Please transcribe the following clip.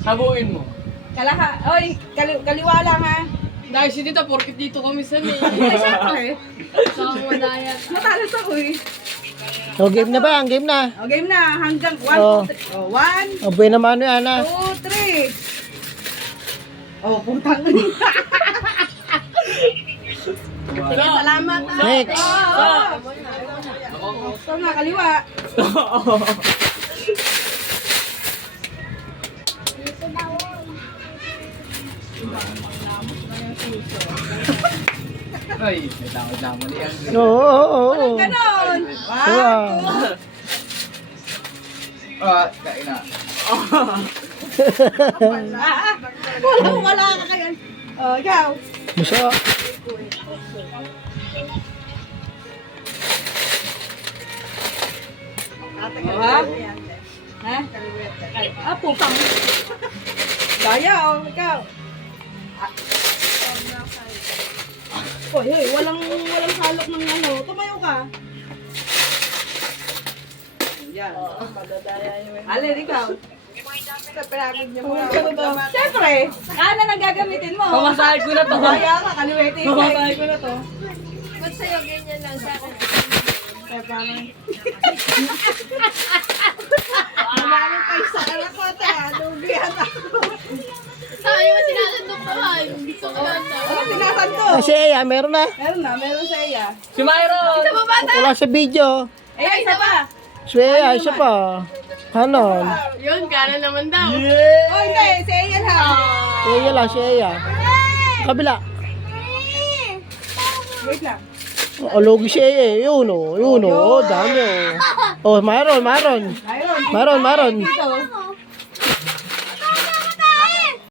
Habuin mo. Oy, kaliwa lang ha. Dahil si Tita, porkit dito kami sa may. Ay, syempre. Sa madaya. Matalas ako eh. O, game na ba? Ang game na. O, game na. Hanggang 1, Oo. 2, 3. O, 1, O, buhay naman yan, ha? 2, 3. Oh, putang ina. Sige, salamat. Next. Ito na, kaliwa. Ay, nagdamali yan. Oo. Ganon. Wow. 1, 2. Kain na. Wala ka kayo. Oh, ikaw. Musa. Ha? Ha? Ah, putang. Gaya, oh, ikaw. Hoy, walang halok ng ano. Tumayo ka. Yan. Alin, ikaw. Siyempre, kanan ang gagamitin mo. Pamasahe ko na to. Gaya ka, kaliwete. Pamasahe ko na to. Ba't sa'yo ganyan lang sa akin? Maraming kayo sa anak ko, te. Lugihan ako. Sabi mo sinasandok ko ha. Gusto ko lang na. Ano, pinasan ko? Ah, si Eya, meron na. Meron sa iya. Si Myron. Sa babata! Wala sa video. Eh, isa pa. Si Eya, isa pa. Kanon. Yun, kanan naman daw. Oh, hindi, sa iya ha. Si Eya lang, si Eya. Kabila. Wait lang. O, logi si Eya. Yun, o. Yun, o. Dami, o. O, Maron. Mayroon. Maron. Dito.